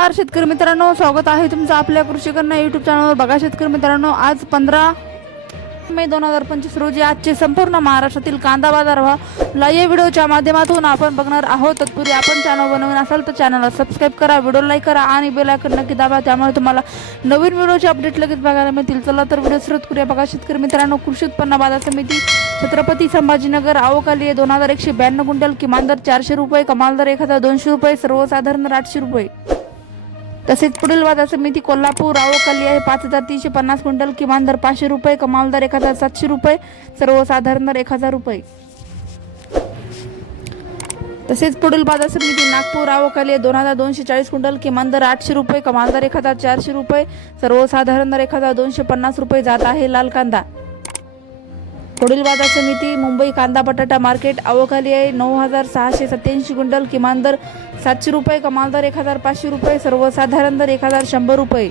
नमस्कार शेतकरी मित्रांनो. स्वागत आहे तुमचं आपल्या कृषीकन्या यूट्यूब युट्यूब चॅनलवर बघा शेतकरी मित्रांनो आज पंधरा मे दोन हजार पंचवीस रोजी आजचे संपूर्ण महाराष्ट्रातील कांदा बाजार भाव लाईव्ह व्हिडिओच्या माध्यमातून आपण बघणार आहोत. तत्पूर्वी आपण चॅनल बनवून असाल तर चॅनलला सबस्क्राईब करा व्हिडिओ लाईक करा आणि बेल आयकन नक्की दाबा. त्यामुळे तुम्हाला नवीन व्हिडिओचे अपडेट लगेच बघायला मिळतील. चला तर व्हिडिओ सुरुवात करूया. बघा शेतकरी मित्रांनो कृषी उत्पन्न बाजार समिती छत्रपती संभाजीनगर आवकाली दोन हजार एकशे ब्याण्णव क्विंटल किमान दर चारशे रुपये कमाल दर एक हजार दोनशे रुपये सर्वसाधारण आठशे रुपये. तसेच पुढील बाजार समिती कोल्हापूर आवकाली आहे. पाच हजार तीनशे पन्नास क्विंटल किमान दर पाचशे रुपये कमाल दर एक हजार सातशे रुपये सर्वसाधारण दर एक हजार रुपये. तसेच पुढील बाजार समिती नागपूर आवकाली दोन हजार दोनशे चाळीस क्विंटल किमान दर आठशे रुपये कमाल दर एक हजार चारशे रुपये सर्वसाधारण दर एक हजार दोनशे पन्नास रुपये जात आहे लाल कांदा. पुढील बाजार समिती मुंबई कांदा बटाटा मार्केट आवखाली आहे नऊ हजार सहाशे सत्याऐंशी क्विंटल किमान दर सातशे रुपये कमाल दर एक हजार पाचशे रुपये सर्वसाधारण दर एक हजार शंभर रुपये.